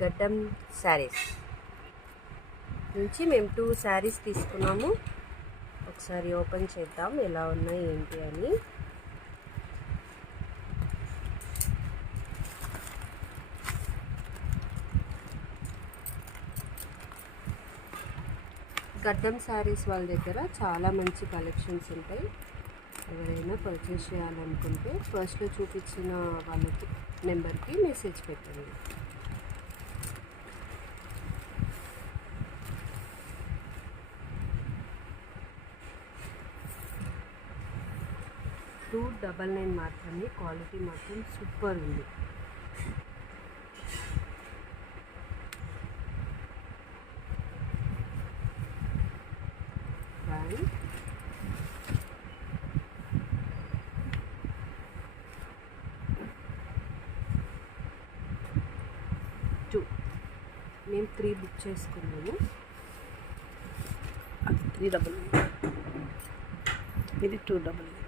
గడ్డం శారీస్ నుంచి మేము 2 శారీస్ తీసుకున్నాము. ఒకసారి ఓపెన్ చేద్దాం ఎలా ఉన్నాయి ఏంటి అని. గడ్డం శారీస్ వాళ్ళ దగ్గర చాలా మంచి కలెక్షన్స్ ఉంటాయి. ఎవరైనా పర్చేస్ చేయాలనుకుంటే ఫస్ట్లో చూపించిన వాళ్ళకి నెంబర్కి మెసేజ్ పెట్టండి. $299 మాత్రమే. క్వాలిటీ మాత్రం సూపర్ ఉంది. మేము 3 బుక్ చేసుకున్నాము. 399 ఇది 299.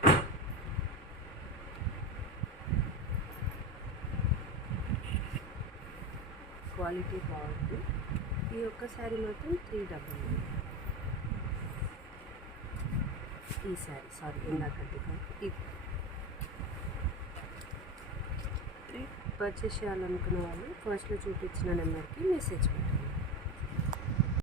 క్వాలిటీ బాగుంది. ఈ ఒక్కసారి మాత్రం 399. ఈ సారీ ఇందాకంటే పర్చేస్ చేయాలనుకున్న వాళ్ళు ఫస్ట్లో చూపించిన నెంబర్కి మెసేజ్ పెట్టండి.